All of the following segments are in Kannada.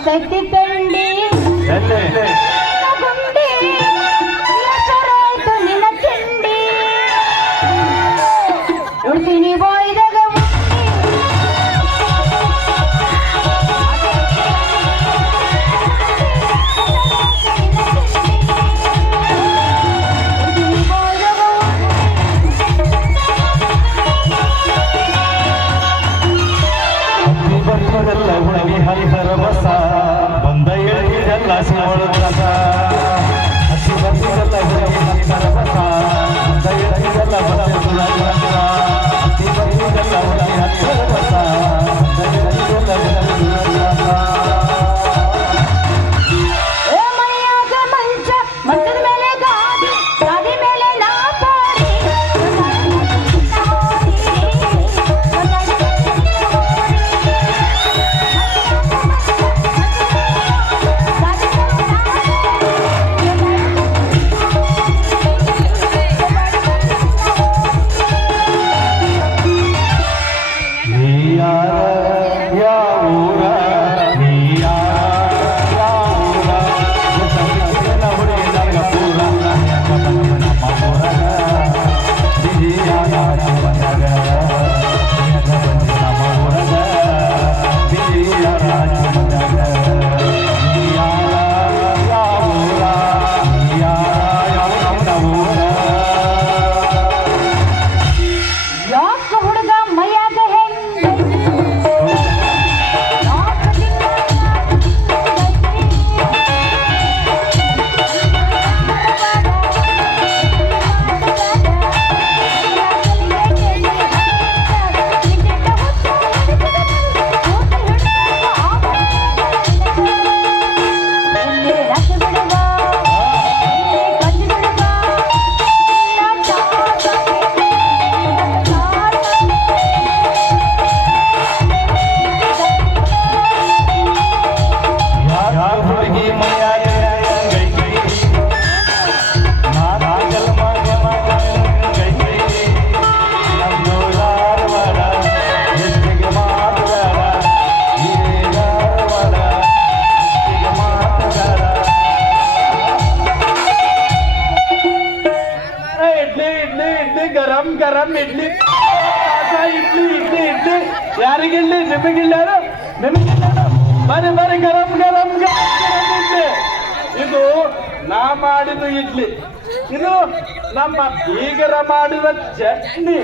ಹತ್ತೈತಿ ತಂಡಿ ಗುಂಡಿ ಹೆಸರಾಯ್ತು ನಿನ್ನ ತಿಂಡಿ ಉಳ್ತೀನಿ ಬಾಯ್ದಾಗ ಹರಿಹರ ಬಸ ಬಂದ ಎಳ್ಳಿರಲ್ಲ ಸಿವಳುತ್ತ ಹಸಿ ಬಂದಿರಲ್ಲ ಹರಿಹರ ಬಸ ಬಂದ ಎಳ್ಳಿರಲ್ಲ ಬಸ ಹಸಿ ಬಂದಿರಲ್ಲ ಹರಿಹರ ಬಸ ಬಂದ ಎಳ್ಳಿರಲ್ಲ ಮನೆಯಾಗ ಮಂಚ ಮಂಚದ ಮೇಲೆ ಗಾದಿ ಗಾದಿ ಮೇಲೆ ನಾ ಗರಂ ಇಡ್ಲಿ ಇಡ್ಲಿ ಇಡ್ಲಿ ಇಡ್ಲಿ ಯಾರಿಗಿಡ್ಲಿ ನಿಮಗಿಲ್ಲಾರು ನಿಮಗಿಲ್ಲಾರು ಬರೀ ಬರೀ ಗರಂ ಗರಂ ಇಡ್ಲಿ ಇದು ನಾ ಮಾಡಿದ ಇಡ್ಲಿ ಇದು ನಮ್ಮ ಬೀಗರ ಮಾಡಿದ ಚಟ್ನಿ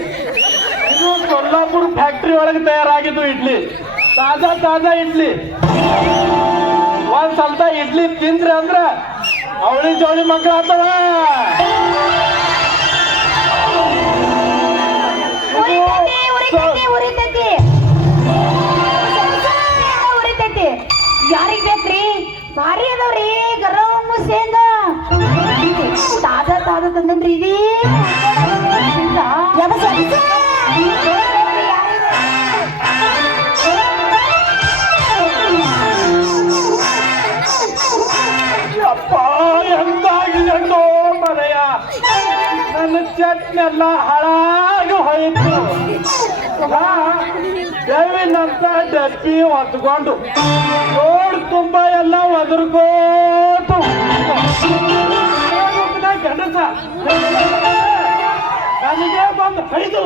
ಇದು ಕೊಲ್ಲಾಪುರ ಫ್ಯಾಕ್ಟ್ರಿ ಒಳಗೆ ತಯಾರಾಗಿದ್ದು ಇಡ್ಲಿ ತಾಜಾ ತಾಜಾ ಇಡ್ಲಿ ಒಂದ್ ಸ್ವಲ್ಪ ಇಡ್ಲಿ ತಿಂದ್ರಿ ಅಂದ್ರ ಅವಳಿ ಜೋಳಿ ಮಕ್ಕಳು ಆಗ್ತವ ಯಾರಿಗ್ ಬೇಕ್ರಿ ಭಾರಿ ಅದಾವ್ರಿ ಗರಂ ಸೇಂದ ತಾಜಾ ತಾಜಾ ತಂದನ್ರಿ ಇದೀ ಅಪ್ಪ ಎಂದಾಗಿದೆಂದೋ ಮನೆಯ ನನ್ನ ಚಟ್ನಿ ಎಲ್ಲ ಹಾಳಾಗಿ ಹೋಯಿತು ಬೇವಿನಂತ ಡಬ್ಬಿ ಹೊತ್ಕೊಂಡು ರೋಡ್ ತುಂಬ ಎಲ್ಲ ಒದರ್ಕೋತು ಗಣಸ ನನಗೆ ಬಂದು ಹೊಯ್ದು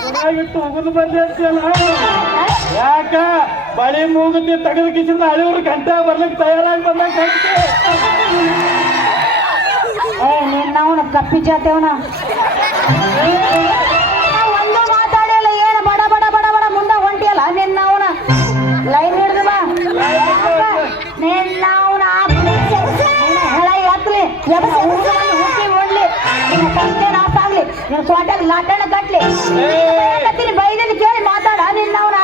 ಚೆನ್ನಾಗಿಟ್ಟು ಉಗಿದು ಬಂದಿರ್ತೀಯಲ್ಲ ಯಾಕ ಬಳಿ ಮೂಗುತಿ ತೆಗೆದು ಕಿಸಿಂದ ಹಳಿವ್ರ ಗಂಟೆ ಬರ್ಲಿಕ್ಕೆ ತಯಾರಾಗಿ ಬಂದಾಗ ಕಳಿಸಿ ನಿನ್ನವನ ಕಪ್ಪಿ ಜಾತೇವನ ಒಂದು ಮಾತಾಡಿಲ್ಲ ಏನು ಬಡ ಬಡ ಬಡ ಬಡ ಮುಂದೆ ಹೊಂಟಿಯಲ್ಲ ನಿನ್ನವನ ಲೈನ್ ಹಿಡಿದು ಬಾ ನಿನ್ನವನ ಹೆಳ ಎತ್ತಲಿ ಹುಟ್ಟಿ ಓಡ್ಲಿ ನಿನ್ನ ತಂದೆ ನಾಸಾಗ್ಲಿ ನಿನ್ನ ಸ್ವಾಟ್ಯಾಗ ಲಾಟಣ ಕಟ್ಲಿ ಬೈದಲ್ಲಿ ಕೇಳಿ ಮಾತಾಡ ನಿನ್ನವನ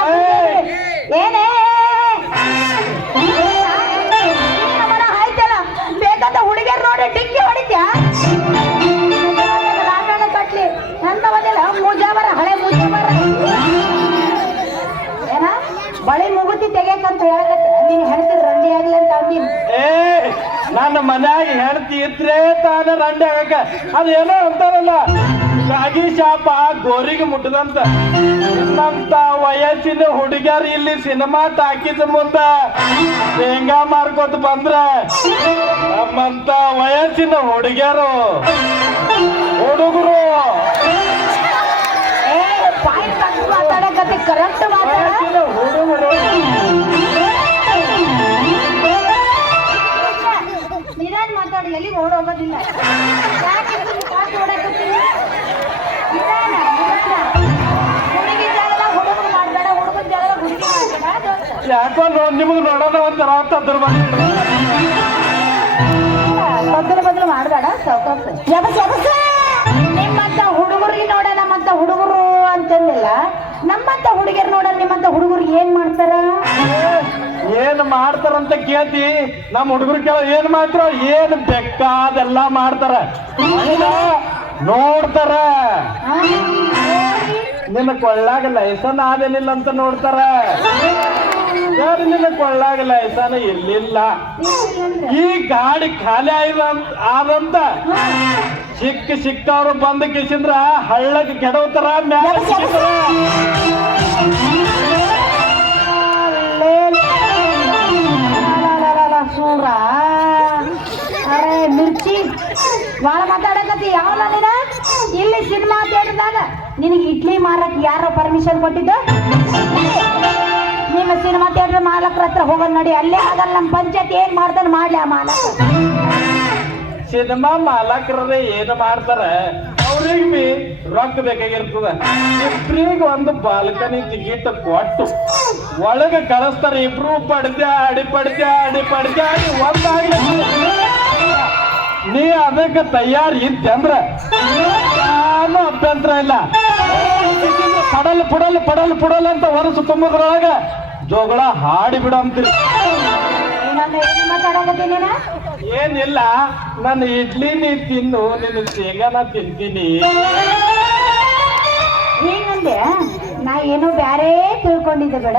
ಏನೇ ಆಯ್ತಲ್ಲ ಬೇಕಂತ ಹುಡುಗಿಯರ್ ನೋಡಿ ಡಿಕ್ಕಿ ಹೊಡಿತ್ಯಾ ಲಾಟಣ ಕಟ್ಲಿ ಎಂತ ಬಂದಿಲ್ಲ ಮೂಜಾವರ ಹಳೆ ಮೂಜಾವರ ಏನ ಬಳಿ ಮುಗುತಿ ತೆಗಿಯಕಂತ ಹೇಳಕತ್ತ ನೀನು ಹೆಣ್ತಿರ್ ರಂಡಿ ಆಗ್ಲಿ ಅಂತ ಅಂದಿನಿ ನನ್ನ ಮನ್ಯಾಗ ಹೆಣ್ತಿ ಇದ್ರೆ ತಾನ ರಂಡಿ ಆಗಕ್ಕ ಅದೇನೋ ಅಂತಾರಲ್ಲ ಗಾಗಿ ಶಾಪ ಗೋರಿಗೆ ಮುಟ್ಟದಂತ ನಮ್ಮಂತ ವಯಸ್ಸಿನ ಹುಡುಗಿಯರು ಇಲ್ಲಿ ಸಿನಿಮಾ ಟಾಕಿದ ಮುಂದ ಶೇಂಗಾ ಮಾರ್ಕೋತ ಬಂದ್ರ ನಮ್ಮಂತ ವಯಸ್ಸಿನ ಹುಡುಗಿಯರು ಹುಡುಗರು ಮಾತಾಡಕತ್ತಿ ಕರೆಕ್ಟ್ ಮಾತಾಡ ವಯಸ್ಸಿನ ಹುಡುಗರು ನಿಧಾನ ಮಾತಾಡಿ ಎಲ್ಲಿ ಓಡೋಗೋದಿಲ್ಲ ಯಾಕೆ ಓಡಾಕತ್ತೀನಿ ನಿಧಾನ ಹುಡುಗಿ ಜಾಗದ ಹುಡುಗರು ಮಾಡ್ಬೇಡ ಹುಡುಗನ ಜಾಗದ ಹುಡುಗಿ ಮಾಡ್ಬೇಡ ಯಾಕೋ ನಿಮಗ್ ನೋಡೋಣ ಒಂಥರ ತದ್ರ ಬದಲು ಬದಲು ಮಾಡ್ಬೇಡ ಸೌಕಸ್ ನಿಮ್ಮಂತ ಹುಡುಗರಿಗೆ ನೋಡ ನಮ್ಮಂತ ಹುಡುಗರು ಅಂತಂದಿಲ್ಲ ನಮ್ಮಂತ ಹುಡುಗಿಯರು ನೋಡ ನಿಮ್ಮಂತ ಹುಡುಗರು ಏನ್ ಮಾಡ್ತಾರ ಏನ್ ಮಾಡ್ತಾರಂತ ಕೇಳ್ತಿ ನಮ್ಮ ಹುಡುಗರು ಕೇಳ ಏನ್ ಮಾಡ್ತಾರ ಏನ್ ಬೇಕಾದೆಲ್ಲ ಮಾಡ್ತಾರ ನೋಡ್ತಾರ ನಿನ್ನ ಕೊಳ್ಳಾಗ ಲೈಸನ್ ಆದೇನಿಲ್ಲ ಅಂತ ನೋಡ್ತಾರ ಯಾರು ನಿನ್ನ ಕೊಳ್ಳಾಗ ಲೈಸನ್ ಇರ್ಲಿಲ್ಲ ಈ ಗಾಡಿ ಖಾಲಿ ಆದಂತ ಸಿಕ್ಕವ್ರು ಬಂದ ಕಿಸಿಂದ್ರ ಹಳ್ಳಕ್ಕೆ ಕೆಡವ್ತಾರ ಮ್ಯಾಲ ಸಿಕ್ಕಿದ್ರ ಸೂರ ಅರೆ ಮಿರ್ಚಿ ಬಾಳ ಮಾತಾಡಕತ್ತಿ ಯಾವಲ್ಲ ನೀನ ಇಲ್ಲಿ ಸಿನಿಮಾ ಥಿಯೇಟರ್ದಾಗ ನಿನಗೆ ಇಡ್ಲಿ ಮಾರಕ್ ಯಾರೋ ಪರ್ಮಿಷನ್ ಕೊಟ್ಟಿದ್ದು ನಿಮ್ಮ ಸಿನಿಮಾ ಥಿಯೇಟರ್ ಮಾಲಕ್ರ ಹತ್ರ ಹೋಗೋದ್ ನೋಡಿ ಅಲ್ಲೇ ಆಗಲ್ಲ ನಮ್ಮ ಪಂಚಾಯತ್ ಏನ್ ಮಾಡ್ತಾನೆ ಮಾಡ್ಲಿ ಆ ಮಾಲಕ ಸಿನಿಮಾ ಮಾಲಕರೇ ಏನ್ ಮಾಡ್ತಾರ ಅವ್ರಿಗೆ ಬಿ ರೊಕ್ಕ ಬೇಕಾಗಿರ್ತದ ಇಬ್ರಿಗೆ ಒಂದು ಬಾಲ್ಕನಿ ಟಿಕೆಟ್ ಕೊಟ್ಟು ಒಳಗ ಕಳಿಸ್ತಾರ ಇಬ್ರು ಪಡ್ದ್ಯಾಡಿ ಒಂದಾಗ್ಲಿ ನೀ ಅದಕ್ಕೆ ತಯಾರಿ ಇದ್ದಂದ್ರ ನಾನು ಅಭ್ಯಂತರ ಇಲ್ಲ ಪಡಲ್ ಅಂತ ವರ್ಷ ತುಂಬದ್ರೊಳಗ ಜೋಗಳ ಹಾಡಿ ಬಿಡ ಅಂತೀರಿ ಏನಿಲ್ಲ ನನ್ನ ಇಡ್ಲಿ ನೀ ತಿನ್ನು ನಿನ್ನ ಶೇಂಗಾನ ತಿಂತೀನಿ ಏನಂದೆ ನಾ ಏನೋ ಬ್ಯಾರೇ ತಿಳ್ಕೊಂಡಿದ್ದೆ ಬೇಡ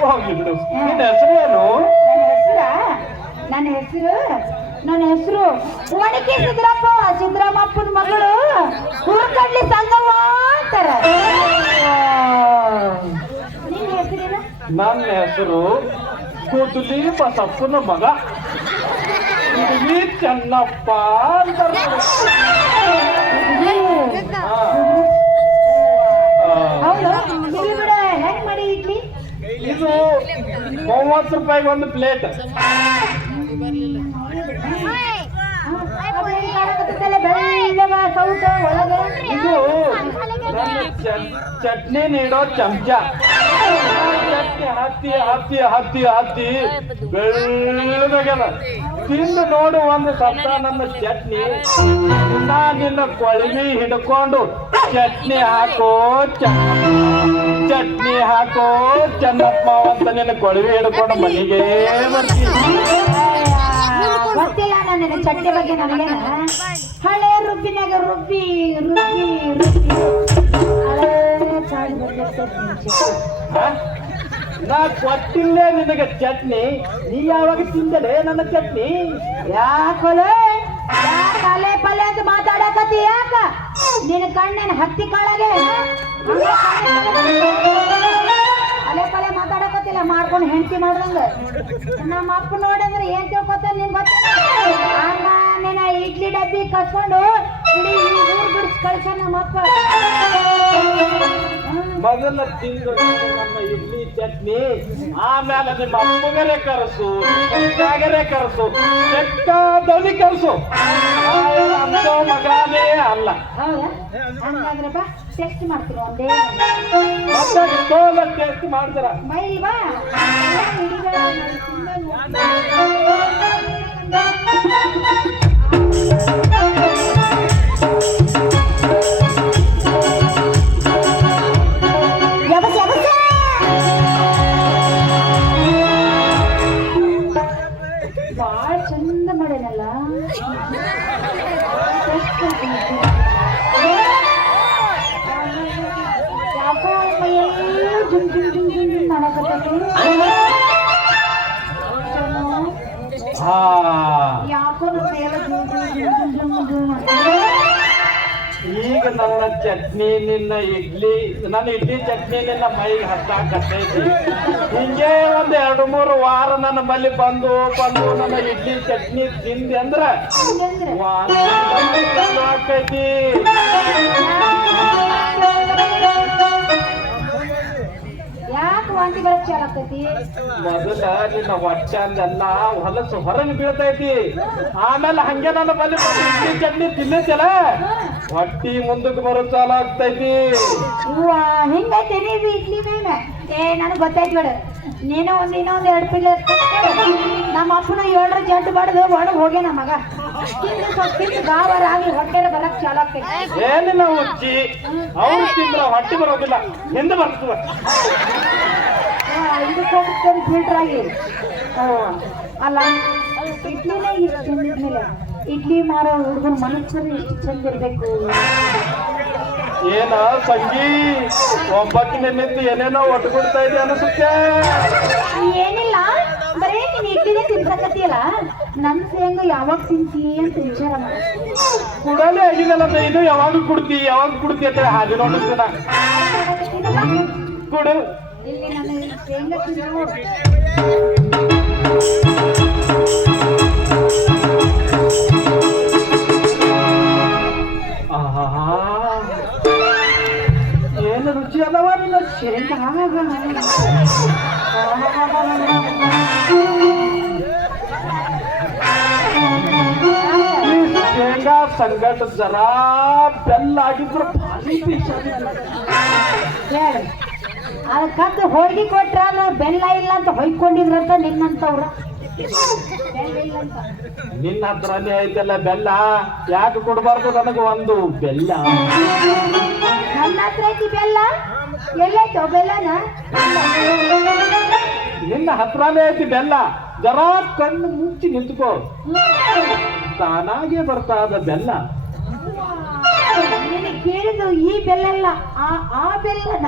ಹೋಗ್ಲಿ ಬಿಡು ನಿನ್ನ ಹೆಸರು ಏನು ನನ್ನ ಹೆಸರು ಒಣಕೆ ಸಿದ್ದರಾಮಪ್ಪನ ಮಗಳು ಹುರ್ಕಡ್ಲಿ ಸಂಗವ್ವ ಅಂತಾರ ನಿನ್ನ ಹೆಸರೇನು ನನ್ನ ಹೆಸರು ಕೂದಲಿ ಬಸಪ್ಪನ ಮಗ ಕೂದಲಿ ಚೆನ್ನಪ್ಪ ಅಂತಾರ ಹೌದು ಇಲ್ಲಿ ಬಿಡ ಹೆಂಗ್ ಮಾಡಿ ಇಡ್ಲಿ ಇದು 30 ರೂಪಾಯಿಗೆ ಒಂದು ಪ್ಲೇಟ್ ಇದು ಚಟ್ನಿ ನೀಡೋ ಚಮಚ ಚಟ್ನಿ ಹತ್ತಿ ಬೆಳ್ಳಗದ ತಿಂದು ನೋಡು ಒಂದು ಸತ್ತ ನನ್ನ ಚಟ್ನಿ ನಿನ್ನ ಕೊಳವಿ ಹಿಡ್ಕೊಂಡು ಚಟ್ನಿ ಹಾಕೋ ಚೆನ್ನಪ್ಪ ಅಂತ ನಿನ್ನ ಕೊಳವಿ ಹಿಡ್ಕೊಂಡು ಮನೆಗೆ ಬರ್ತೀನಿ ಗೊತ್ತಿಲ್ಲ ನನಗೆ ಚಟ್ನಿ ಬಗ್ಗೆ ನನಗೇನ ಹಳೆ ರುಬ್ಬಿನಾಗ ರುಬ್ಬಿ ನಾ ಕೊಟ್ಟಿಲ್ಲ ನಿನಗೆ ಚಟ್ನಿ ನೀ ಯಾವಾಗ ತಿಂದಡೆ ನನ್ನ ಚಟ್ನಿ ಯಾಕಲೆ ತಲೆ ಪಲ್ಯ ಅಂತ ಮಾತಾಡಕತ್ತಿ ಯಾಕ ನಿನ್ನ ಕಣ್ಣೇನು ಹತ್ತಿ ಕಾಳಗೆ ಅಲೆ ಪಲೆ ಮಾತಾಡಕತ್ತಿಲ್ಲ ಮಾಡ್ಕೊಂಡು ಹೆಂಡತಿ ಮಾಡ್ದಂಗ ನಮ್ಮ ಅಪ್ಪ ನೋಡಂದ್ರೆ ಏನ್ ತಿಳ್ಕೊತ ನಿನ್ ಗೊತ್ತ ಹಂಗ ನೀನ ಇಡ್ಲಿ ಡಬ್ಬಿ ಕಸ್ಕೊಂಡು ಇಡೀ ಊರ್ ಬಿಡಿಸ್ ಕಳ್ಸ ನಮ್ಮ ಅಪ್ಪ ಮೊದಲ ತಿಂದು ನಮ್ಮ ಇಡ್ಲಿ ಚಟ್ನಿ ಆಮೇಲೆ ನಿಮ್ಮ ಅಪ್ಪಗರೆ ಕರೆಸು ಕರೆಸು ಬೇಕಾದವನಿ ಕರೆಸು ಅಂತ ಮಗನೇ ಅಲ್ಲ ಹೌದಾ ಹಂಗಾದ್ರೆ ಬಾ ಟೆಸ್ಟ್ ಮಾಡ್ತೀನಿ ಒಂದೇ ಟೆಸ್ಟ್ ಮಾಡ್ತಾರ ಬೈ ಬಾ ಬಾಳ ಚಂದ ಮಾಡೇನಲ್ಲ ಯಾಕೋ ಮೈಯೆಲ್ಲ ಜುಮ್ ಮಾಡಕತ್ತೈತಿ ಯಾಕೋ ಮೈಯೆಲ್ಲ ಜುಮ್ ಈಗ ನನ್ನ ಚಟ್ನಿ ನಿನ್ನ ಇಡ್ಲಿ ನನ್ನ ಇಡ್ಲಿ ಚಟ್ನಿ ನಿನ್ನ ಮೈಗೆ ಹತ್ತಾಕತ್ತೈತಿ. ಹಿಂಗೆ ಒಂದ್ 2-3 ವಾರ ನನ್ನ ಬಲ್ಲಿ ಬಂದು ನನ್ನ ಇಡ್ಲಿ ಚಟ್ನಿ ತಿಂದಿ ಅಂದ್ರ ಹಂಗಂದ್ರೆ ಆಕೈತಿ. ಯಾಕೆ ವಾಂತಿ ಬರಕ್ ಚಾಲ ಆಗ್ತೈತಿ? ಮೊದಲ ನಿನ್ನ ಹೊಟ್ಟೆ ಅಂದೆಲ್ಲ ಹೊಲಸು ಹೊರಗೆ ಬೀಳ್ತೈತಿ. ಆಮೇಲೆ ಹಂಗೆ ನನ್ನ ಬಲ್ಲಿ ಬಂದು ಇಡ್ಲಿ ಚಟ್ನಿ ತಿನ್ನೈತಿಲ್ಲ ಹೊಟ್ಟಿ ಮುಂದಕ್ಕೆ ಬರೋ ಚಾಲ ಆಗ್ತೈತಿ. ಹಿಂಗೈತೆ ನೀವು ಇಡ್ಲಿ ಮೇಲೆ ನನಗೆ ಗೊತ್ತಾಯ್ತು ಬೇಡ. ನೀನು ಇನ್ನೊಂದು 2 ಪಿಲ್ಲ ನಮ್ಮ ಅಪ್ಪನ 7 ಜಂಟು ಬಡ್ದು ಒಳಗೆ ಹೋಗ್ಯ ನಮ್ಮ ಮಗ ತಿಂದು ಗಾವರ ಆಗಿ ಹೊಟ್ಟೆ ಬರಕ್ ಚಾಲು ಆಗ್ತೈತಿ. ಏನಿಲ್ಲ ಹುಚ್ಚಿ, ಅವ್ರು ತಿಂದ್ರ ಹೊಟ್ಟೆ ಬರೋದಿಲ್ಲ, ಹಿಂದೆ ಬರ್ತದ. ಇದಕ್ಕೆ ಹೋಗ್ತೇನೆ ಫಿಲ್ಟರ್ ಆಗಿ. ಅಲ್ಲ ಇಡ್ಲಿನ ಇಷ್ಟು ತಿಂದಿದ್ಮೇಲೆ ಇಡ್ಲಿ ಮಾರೋ ಹುಡುಗನ ಮನಸ್ಸಲ್ಲಿ ಎಷ್ಟು ಚಂದ ಇರ್ಬೇಕು. ಏನ ಸಂಗಿ ಒಬ್ಬಕ್ಕಿನ ನಿಂತು ಏನೇನೋ ಒಟ್ಟುಕೊಡ್ತಾ ಇದೆ ಅನಿಸುತ್ತೆ. ಏನಿಲ್ಲ, ಬರೇ ನೀನ್ ಇಡ್ಲಿನೇ ತಿನ್ಸಕತ್ತಿಯಲ್ಲ, ನನ್ ಸೇಂಗ ಯಾವಾಗ ತಿಂತಿ ಅಂತ ವಿಚಾರ ಮಾಡಿ. ಕುಡಲೇ ಆಗಿದಲ್ಲ, ಇದು ಯಾವಾಗ ಕುಡ್ತಿ ಅಂತ ಹಾಗೆ ನೋಡಿದ್ನ ಕುಡು. ಇಲ್ಲಿ ನಾನು ಶೇಂಗಾ ತಿನ್ನು. ಏನು ರುಚಿ ಅಲ್ಲವ ನಿನ್ನ ಶೇಂಗಾ. ಶೇಂಗಾ ಸಂಗಟ ಜರಾ ಬೆಲ್ಲ ಆಗಿದ್ರು ಭಾರಿ ಹೇಳಿ, ಅದಕ್ಕಂತ ಹೋಳಿಗೆ ಕೊಟ್ರ ಬೆಲ್ಲ ಇಲ್ಲ ಅಂತ ಹೊಯ್ಕೊಂಡಿದ್ರಂತ ನಿನ್ನಂತವ್ರ. ಬೆಲ್ಲ ಇಲ್ಲ ಅಂತ ನಿನ್ನ ಹತ್ರನೇ ಐತಲ್ಲ ಬೆಲ್ಲ, ಯಾಕೆ ಕೊಡಬಾರ್ದು ನನಗೆ ಒಂದು ಬೆಲ್ಲ? ನನ್ನ ಹತ್ರ ಐತಿ ಬೆಲ್ಲ, ಎಲ್ಲೈತೋ ಬೆಲ್ಲನ? ನಿನ್ನ ಹತ್ರನೇ ಐತಿ ಬೆಲ್ಲ, ಜರಾ ಕಣ್ಣು ಮುಚ್ಚಿ ನಿಂತ್ಕೋ, ತಾನಾಗೆ ಬರ್ತಾದ ಬೆಲ್ಲ. ನೀನು ಕೇಳಿದ್ದು ಈ ಬೆಲ್ಲ ಅಲ್ಲ, ಆ ಬೆಲ್ಲನ.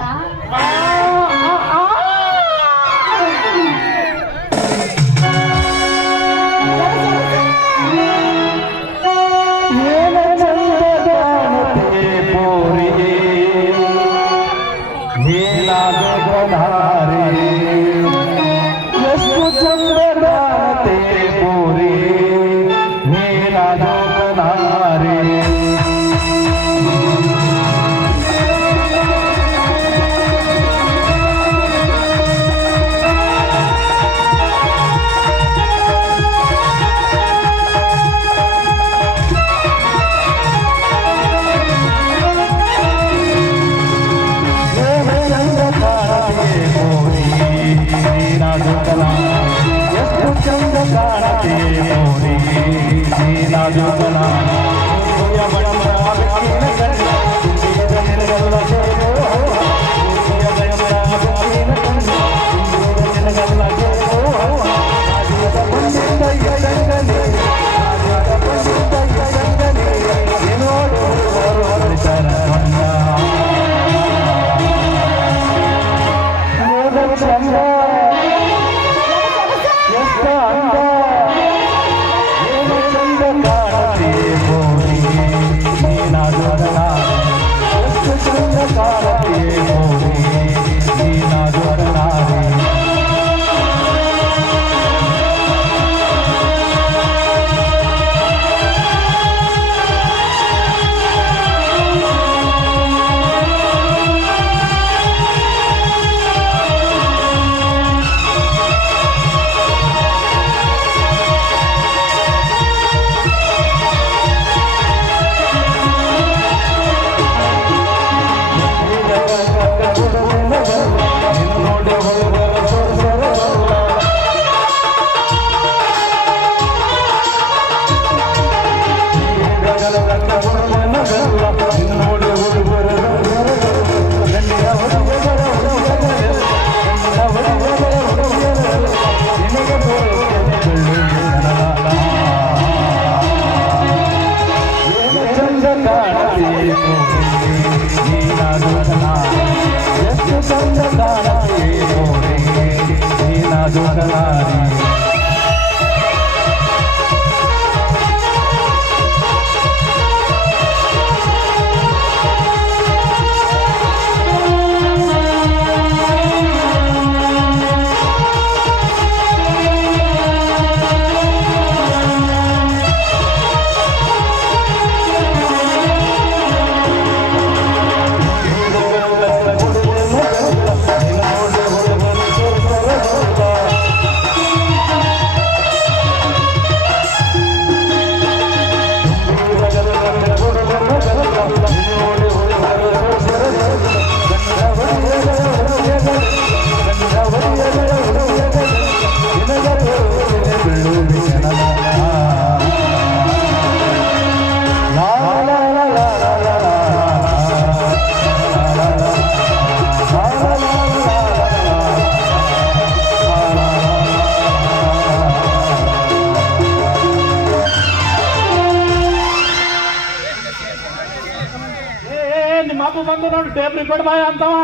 ಬಂದು ನೋಡಿ ಟೇಪ್ ರಿಕಾರ್ಡ್ ಬಾಯ್ ಅಂತವ.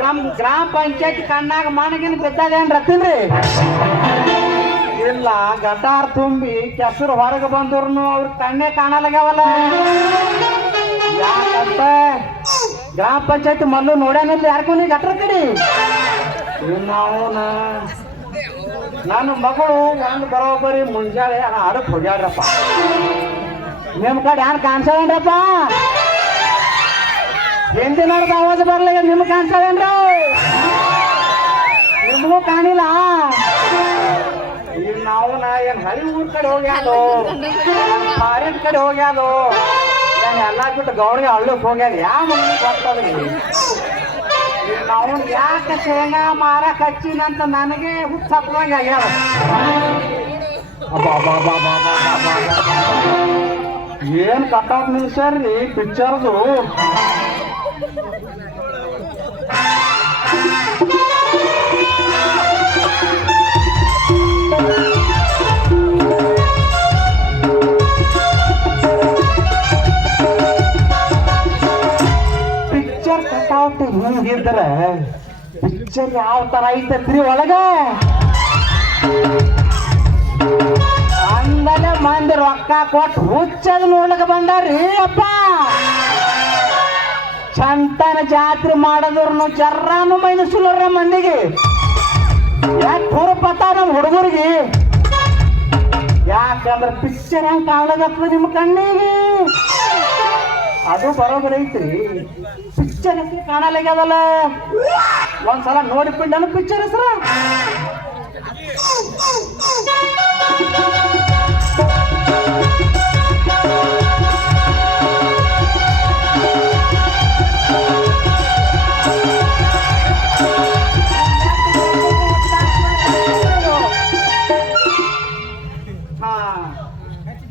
ನಮ್ ಗ್ರಾಮ ಪಂಚಾಯತ್ ಕಣ್ಣಾಗ ಮಣಗಿನ ಬಿದ್ದದೇನ್ ರತ್ತೀನ್ರಿ? ಇಲ್ಲ, ಗಟಾರ್ ತುಂಬಿ ಕೆಸರು ಹೊರಗೆ ಬಂದ್ರು ಅವ್ರ ಕಣ್ಣೇ ಕಾಣಲಾಗ್ಯಾವಲ್ಲ. ಯಾಕಂತ ಗ್ರಾಮ ಪಂಚಾಯತ್ ಮೊದಲು ನೋಡ್ಯಾನಿಲ್ಲ ಯಾರಿಗೂ ನೀ ಗಟ್ರ ಕಡಿ. ನಾವು ನನ್ನ ಮಗಳು ಒಂದು ಬರೋಬ್ಬರಿ ಮುಂಜಾನೆ ಹಾಡಕ್ ಹೋಗ್ಯಾಡ್ರಪ್ಪ. ನಿಮ್ ಕಡೆ ಯಾರು ಕಾಣಿಸೇನ್ರಪ್ಪ? ಹಿಂದಿನ ಆವಾಜ್ ಬರ್ಲಿ, ನಿಮ್ಗೆ ಕಾಣಿಸೇನ್ರಿ? ನಿಮಗೂ ಕಾಣಿಲ್ಲ. ಈಗ ನಾವು ಏನ್ ಹಳಿ ಊರ್ ಕಡೆ ಹೋಗ್ಯಾದು, ಫಾರಿನ್ ಕಡೆ ಹೋಗ್ಯಾದು, ಏನ್ ಎಲ್ಲಾ ಬಿಟ್ಟು ಗೌಡಿಗೆ ಹಳ್ಳಕ್ ಹೋಗ್ಯಾದ. ಯಾವ ಮನೆ ಗೊತ್ತದ್ರಿ? ನಾವು ಯಾಕೆ ಶೇಂಗಾ ಮಾರಕ್ ಹಚ್ಚಿನಂತ ನನಗೆ ಹುಚ್ಚ ಹತ್ತದಂಗ ಆಗ್ಯಾದ. ಏನ್ ಕಟ್ಟಾಕ್ ನಿಲ್ಸ್ಯಾರ್ರಿ ಪಿಕ್ಚರ್ದು. ಪಿಕ್ಚರ್ ಕಟ್ಔಟ್ ಹಿಂಗಿದ್ರ ಪಿಕ್ಚರ್ ಯಾವ ತರ ಐತತ್ರಿ ಒಳಗ? ಅಂದಲೆ ಮಂದಿ ರೊಕ್ಕ ಕೊಟ್ಟು ಹುಚ್ಚದ ನೋಡ್ಲಕ ಬಂದಾರ್ರಿ ಅಪ್ಪ. ಚಂತನ ಜಾತ್ರೆ ಮಾಡಿದ್ರು ಜರ್ರಾನು ಮೈನಸುಲ್ರ ಮಂದಿಗೆ. ಯಾಕೆ ಹುರುಪತ್ತ ನಮ್ಮ ಹುಡುಗರಿಗೆ? ಯಾಕಂದ್ರೆ ಪಿಕ್ಚರ್ ಹೆಂಗ್ ಕಾಣಲಾಗತ್ತದ ನಿಮ್ಮ ಕಣ್ಣಿಗೆ? ಅದು ಬರೋಬರ ಐತ್ರಿ. ಪಿಕ್ಚರ್ ಹೆಸರು ಕಾಣಲಾಗ್ಯದಲ್ಲ. ಒಂದ್ಸಲ ನೋಡಿ ಪಿಂಡನ ಪಿಕ್ಚರ್ ಹೆಸರು.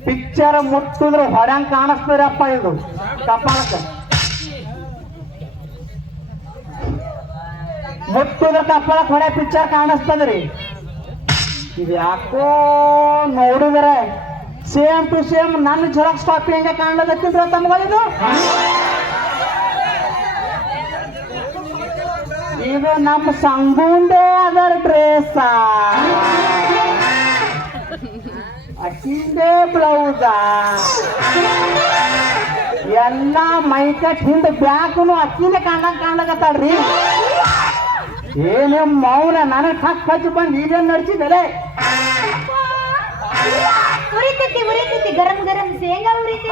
ಪಿಕ್ಚರ್ ಮುಟ್ಟಿದ್ರೆ ಹೊಡ್ಯಾಂಗ್ ಕಾಣಿಸ್ತದ್ರಪ್ಪ. ಇದು ಕಪಾಳಕ್ಕ ಮುಟ್ಟಿದ್ರೆ ಕಪಾಳಕ್ಕೆ ಹೊಡೆ ಪಿಕ್ಚರ್ ಕಾಣಿಸ್ತದ್ರಿ. ಇದು ಯಾಕೋ ನೋಡಿದ್ರೆ ಸೇಮ್ ಟು ಸೇಮ್ ನನ್ನ ಜೆರಾಕ್ಸ್ ಕಾಪಿ ಹೆಂಗೆ ಕಾಣ್ಲತ್ತಿದ್ರ ತಮ್ಗಳಿದು? ಇದು ನಮ್ಮ ಸಂಗುಂದೇ ಅದರ ಡ್ರೆಸ್, ಅಕ್ಕಿಂದೇ ಬ್ಲೌಸ, ಎಲ್ಲ ಮೈಕಟ್ ಹಿಂದೆ ಬ್ಯಾಕನು ಅಕ್ಕಿನೇ ಕಾಣ್ಲಕತ್ತಾಳ್ರಿ. ಏನೇ ಮೌನ ನನಗೆ ಹಕ್ ಹಚ್ಚಿ ಬಂದು ಈಗೇನು ನಡ್ಸಿದಲೆ? ಉರಿತೈತಿ ಉರಿತೈತಿ, ಗರಂ ಗರಂ ಶೇಂಗಾ ಉರಿತೈತಿ.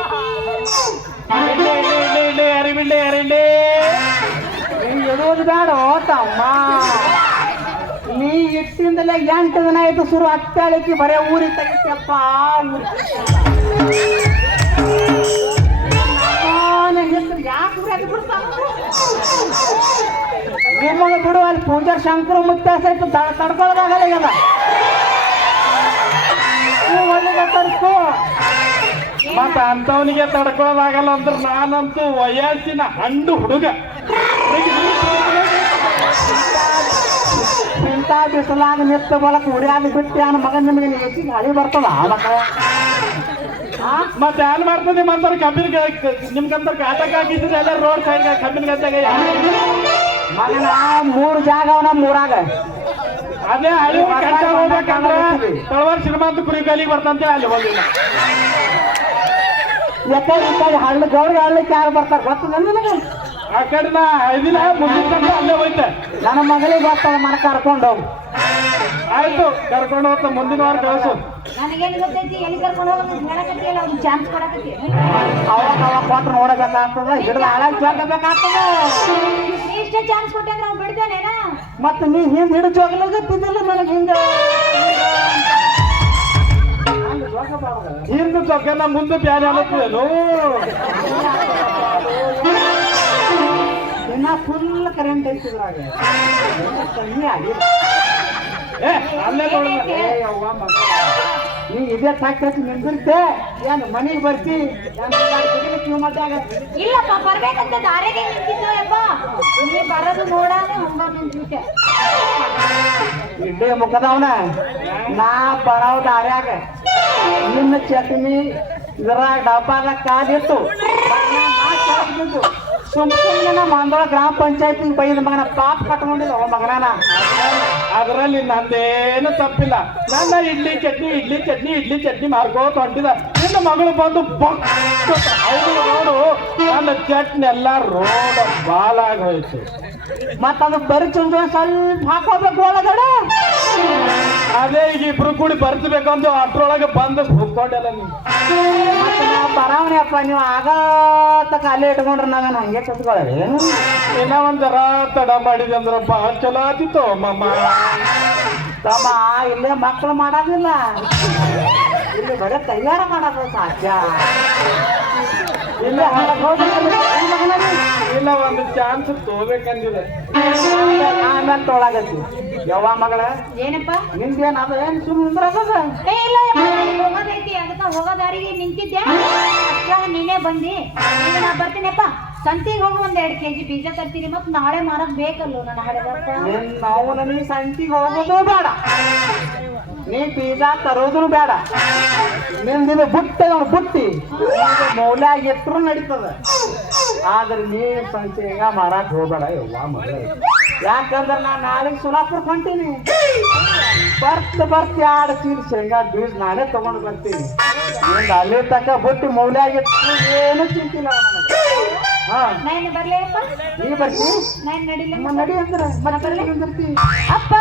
ಅರಿಬಿಂಡೆ ಅರಿಂಡೆ ಎಡುವುದು ಬೇಡ ತಮ್ಮ. ನೀ ಇಟ್ಟಿಂದಲೇ 8 ದಿನ ಆಯ್ತು ಶುರು ಹತ್ತಾಳಿಕೆ ಬರೇ ಊರಿಗೆ ತೆಗಿತಪ್ಪ. ಯಾಕೆ ಬಿಡ್ತಾನ ನಿಮಗೆ ಬಿಡು. ಅಲ್ಲಿ ಪೂಜಾರ್ ಶಂಕರ ಮುತ್ತಾಸ ಆಯ್ತು ತಡ್ಕೊಳ್ಳೋದಾಗಲ್ಲ. ಈಗ ಒಳ್ಳೆ ತಡ್ಕೋ. ಮತ್ತ ಅಂತವನಿಗೆ ತಡ್ಕೊಳ್ಳೋದಾಗಲ್ಲ ಅಂದ್ರೆ ನಾನಂತೂ ವಯಸ್ಸಿನ ಹಂಡು ಹುಡುಗ. ಇಂಥ ಬಿಸಿಲಾಗ ನಿತ್ತ ಬಳಕ ಉಡಿಯಾದ ಬಿಟ್ಟು ಅವನ ಮಗ ನಿಮಗೆ ಹೆಚ್ಚಿಗೆ ಹಳಿ ಬರ್ತದ. ಮತ್ತೆ ಏನ್ ಮಾಡ್ತದೆ ಮಂತಾರೆ ಕಬ್ಬಿನ ನಿಮ್ಗಂತ ಕಾಟಕ್ ಹಾಕಿದ್ರೆ ಎಲ್ಲ ರೋಡ್ ಸೈಡ್ ಕಬ್ಬಿನ ಗದ್ದೆಗೆ ಮಗನ 3 ಜಾಗ ಅವ ನಮ್ಮ ಊರಾಗ. ಅದೇ ಹಳಿ ಹೋಗ್ಬೇಕಂದ್ರೆ ತಳವಾರ ಶ್ರೀಮಂತ ಕುರಿ ಕಾಲಿಗೆ ಬರ್ತಂತೆ ಅಲ್ಲಿ ಹೋಗಿಲ್ಲ. ಯಾಕಂದ್ರೆ ಈ ಕಡೆ ಹಳ್ಳಿ ಗೌರಿಗೆ ಹಳ್ಳಿಕ್ಕೆ ಯಾರು ಬರ್ತಾರೆ ಗೊತ್ತದ ನನಗೆ? ಆ ಕಡೆ ನಾ ಇದಿಲ್ಲ ಮುಂದಿನ ಅಲ್ಲೇ ಹೋಯ್ತೆ. ನನ್ನ ಮಗಳಿಗೆ ಗೊತ್ತದ ಮನೆ ಕರ್ಕೊಂಡು ಹೋಗು. ಆಯ್ತು, ಕರ್ಕೊಂಡು ಹೋಗ್ತಾ ಮುಂದಿನ ವಾರ ಕಳಿಸು. ನನಗೇನು ಗೊತ್ತೈತಿ ಎಲ್ಲಿ ಕರ್ಕೊಂಡು ಹೋಗೋದು ಹೇಳಕತ್ತಿಯಲ್ಲ ಅವ್ನಿಗೆ ಚಾನ್ಸ್ ಕೊಡಕತ್ತಿ ಅವಾಗ ಕೊಟ್ಟು ನೋಡಬೇಕಾಗ್ತದ ಹಿಡಿದು ಹಾಳಾಗಿ ಕೇಳ್ಬೇಕಾಗ್ತದ. ನೀ ಇಷ್ಟೇ ಚಾನ್ಸ್ ಕೊಟ್ಟೆ ನಾವು ಬಿಡ್ತೇನೇನ ಮತ್ತೆ ನೀ ಹಿಂದ್ ಹಿಡಿದು ಹೋಗ್ಲಿಲ್ಲ ನನಗೆ ಹಿಂಗ ಹಿಂದೆ ಚೊಕ್ಕನ ಮುಂದೆ ಪ್ಯಾನ್ ಅನ್ನತ್ತೇನು ಇನ್ನ ಫುಲ್ ಕರೆಂಟ್ ಐತಿದ್ರಾಗ ಕಮ್ಮಿ ಆಗಿಲ್ಲ. ಏ ಅಲ್ಲೇ ನೋಡ ನೀ ಇದೇ ಸಾಕಿ ನಿಂದಿರ್ತೆ ಏನು ಮನೆಗೆ ಬರ್ತಿ ಕ್ಯೂ ಮಾಡ್ದಾಗ ಇಲ್ಲಪ್ಪ ಬರ್ಬೇಕಂತ ದಾರಿಗೆ ನಿಂತಿದ್ದು ಯಪ್ಪ ನೀ ಬರೋದು ನೋಡಾನೆ ಹೊಂಬ ನಿಂತಿದ್ದೆ ಇಡ್ಲಿ ಮುಖದವನ ನಾ ಬರೋ ದಾರ್ಯಾಗ ನಿನ್ನ ಚಟ್ನಿ ಇದ್ರಾಗ ಡಬ್ಬಾದಾಗ ಕಾಲಿಟ್ಟು ಸುಮ್ಮನೆ ನಮ್ಮ ಮಂದಳ ಗ್ರಾಮ ಪಂಚಾಯತಿ ಬೈದ ಮಗನ ಪಾಪ ಕಟ್ಕೊಂಡಿದ್ದ ಮಗನ. ಅದರಲ್ಲಿ ನಂದೇನು ತಪ್ಪಿಲ್ಲ. ನನ್ನ ಇಡ್ಲಿ ಚಟ್ನಿ ಮಾರ್ಕೋತ ಹೊಂಟಿದ. ನಿನ್ನ ಮಗಳು ಬಂದು ಹೌದು ನೋಡು ನನ್ನ ಚಟ್ನಿ ಎಲ್ಲ ರೋಡ್ ಬಾಲಾಗಿ ಹೋಯ್ತು. ಮತ್ತ ಅದು ಬರೀ ಚುಂಜ ಸ್ವಲ್ಪ ಹಾಕೋಬೇಕು ಒಳಗಡೆ. ಅದೇ ಈಗ ಇಬ್ರು ಕೂಡಿ ಬರ್ಸ್ಬೇಕಂತ ಅಷ್ಟ್ರೊಳಗೆ ಬಂದು ಹೋಗ್ಕೊಂಡೆಲ್ಲ ನೀವು ಬರಾವಣಿ ಅಪ್ಪ ನೀವು ಆಗ ತಕ್ಕ ಅಲ್ಲೇ ಇಟ್ಕೊಂಡ್ರೆ ನಾವೇನು ಹಂಗೆ ಕತ್ಕೊಳ್ಳಿ. ಇನ್ನ ಒಂದರ ತಡ ಮಾಡಿದೆ ಅಂದ್ರ ಭಾಳ ಚಲೋ ಆತಿತ್ತು ಮಮ್ಮ. ತಮ್ಮ ಇಲ್ಲೇ ಮಕ್ಕಳು ಮಾಡೋದಿಲ್ಲ, ಇಲ್ಲಿ ಬರೀ ತಯಾರ ಮಾಡೋದು ಸಾಧ್ಯ. ಇಲ್ಲೇ ಇಲ್ಲ ಒಂದು ಚಾನ್ಸ್ ತಗೋಬೇಕಂದಿದೆ. ಆಮೇಲೆ ತೊಳಗತ್ತಿ ಯವ್ವ ಮಗಳ ಏನಪ್ಪ ನಿಂದೇನು ಅದು ಏನು ಸುಮ್ಮನೆ ಏ ಇಲ್ಲ ಹೋಗೋದೈತಿ ಅದಕ್ಕ ಹೋಗೋ ದಾರಿಗೆ ನಿಂತಿದ್ದೆ ಅಷ್ಟ್ರಾಗ ನೀನೇ ಬಂದಿ. ಈಗ ನಾ ಬರ್ತೀನಪ್ಪ ಸಂತಿಗೆ ಹೋಗಿ ಒಂದ್ 2 kg ಬೀಜ ತರ್ತೀನಿ ಮತ್ ನಾಳೆ ಮಾರಕ್ ಬೇಕಲ್ಲೋ ನನ್ನ ಹಡೆದಪ್ಪ. ನಾವು ನನಗೆ ಸಂತಿಗೆ ಹೋಗೋದು ಬೇಡ, ನೀ ಬೀಜ ತರೋದು ಬೇಡ. ನಿಂದಿನ ಬುಟ್ಟಿ ಮೌಲ್ಯ ಎಷ್ಟರು ನಡೀತದ. ಆದ್ರೆ ನೀ ಸಂತೆಗ ಮಾರಾಕ್ ಹೋಗ್ಬೇಡ ಯವ್ವ ಮಗಳ. ಯಾಕಂದ್ರೆ ನಾ ನಾಳೆಗೆ ಸುಲಾಪುರ ಹೊಂಟೀನಿ. ಬರ್ತ 2 ಚೀಲ ಶೇಂಗಾ ಬೀಜ ನಾನೇ ತಗೊಂಡು ಬರ್ತೀನಿ. ನಿಂದ ಅಲ್ಲಿ ತಕ್ಕ ಬುಟ್ಟಿ ಮೌಲ್ಯ ಎಷ್ಟರು ಏನು ಚಿಂತಿಲ್ಲ ನನಗೆ. ಹಾ ನಾನು ಬರ್ಲೇಪ್ಪ ನೀ ಬರ್ತಿ ನಾನು ನಡಿಲ್ಲ ನಡಿ ಅಂದ್ರೆ ಮತ್ತೆ ನಿಂದಿರ್ತಿ. ಅಪ್ಪ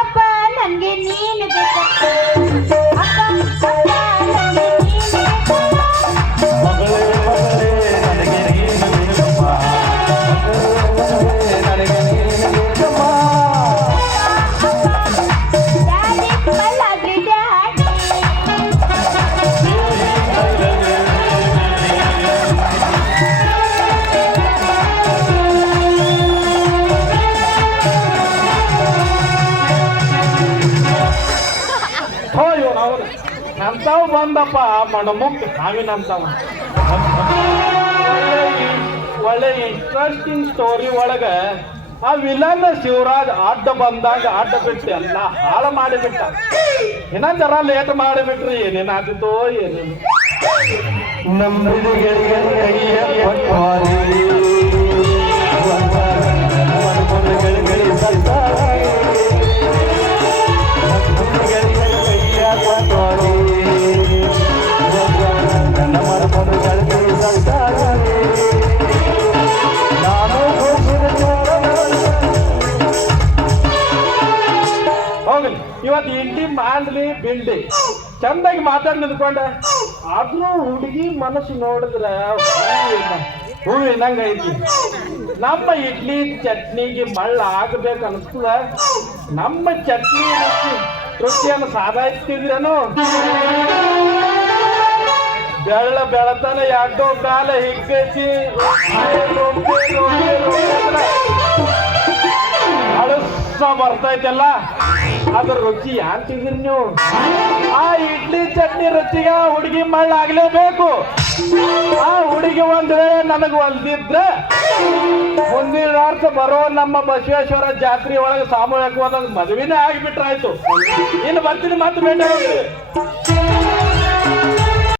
ಅಪ್ಪ ನನ್ಗೆ ನೀನು ಬೇಕಪ್ಪ ಅಪ್ಪ ಅಪ್ಪ ನನ್ಗೆ ನೀನು ಡ್ಯಾಡಿ ಮಲ್ಲಾದ್ರಿ ಡ್ಯಾಡಿ ಹೋಯ್ ನಾವು ಅಂತಾವ್ ಬಂದಪ್ಪ ಮಣಮುಕ್ ಹಾವಿನಂತವ. ಒಳ್ಳೆ ಇಂಟ್ರೆಸ್ಟಿಂಗ್ ಸ್ಟೋರಿ ಒಳಗ ಆ ವಿಲನ್ ಶಿವರಾಜ್ ಅಡ್ಡ ಬಂದಾಗ ಅಡ್ಡ ಬಿಟ್ಟು ಎಲ್ಲ ಹಾಳು ಮಾಡಿಬಿಟ್ಟ. ಇನ್ನ ಜರ ಲೇಟ್ ಮಾಡಿಬಿಟ್ರಿ ಏನೇನಾಗ್ತಿತ್ತೋ ಏನೇನು. ಹೋಗ್ಲಿ ಇವತ್ತು ಇಂಡಿ ಮಾಡ್ಲಿ ಬಿಲ್ಡಿ ಚಂದಾಗಿ ಮಾತಾಡಿ ನಿಂತ್ಕೊಂಡ. ಆದ್ರೂ ಹುಡುಗಿ ಮನಸ್ಸು ನೋಡಿದ್ರ ಹೂವಿನಂಗ ಐತಿ. ನಮ್ಮ ಇಡ್ಲಿ ಚಟ್ನಿಗೆ ಮಳ್ಳ ಆಗ್ಬೇಕು ಅನಿಸ್ತದ. ನಮ್ಮ ಚಟ್ನಿ ರುಚಿಯನ್ನು ಸಾಧಾಯಿಸ್ತಿದ್ರೇನು ಬೆಳತನ 2 ಕಾಲ ಹಿಗ್ಗಿಸಿ ಅಳಸ ಬರ್ತೈತಲ್ಲ ಅದ್ರ ರುಚಿ ಯಾನ್ ತಿಂದ್ರಿ ನೀವು? ಆ ಇಡ್ಲಿ ಚಟ್ನಿ ರುಚಿಗ ಹುಡುಗಿ ಮಳ್ಳ ಆಗ್ಲೇಬೇಕು. ಆ ಹುಡುಗಿ ಒಂದ್ ವೇಳೆ ನನಗ್ ಹೊಲ್ದಿದ್ರೆ ಮುಂದಿನ ವರ್ಷ ಬರೋ ನಮ್ಮ ಬಸವೇಶ್ವರ ಜಾತ್ರೆ ಒಳಗೆ ಸಾಮೂಹಿಕವಾದ ಮದುವೆನೇ ಆಗಿಬಿಟ್ರಾಯ್ತು. ಇನ್ನು ಬರ್ತೀನಿ ಮತ್ತೆ ಭೇಟಿ.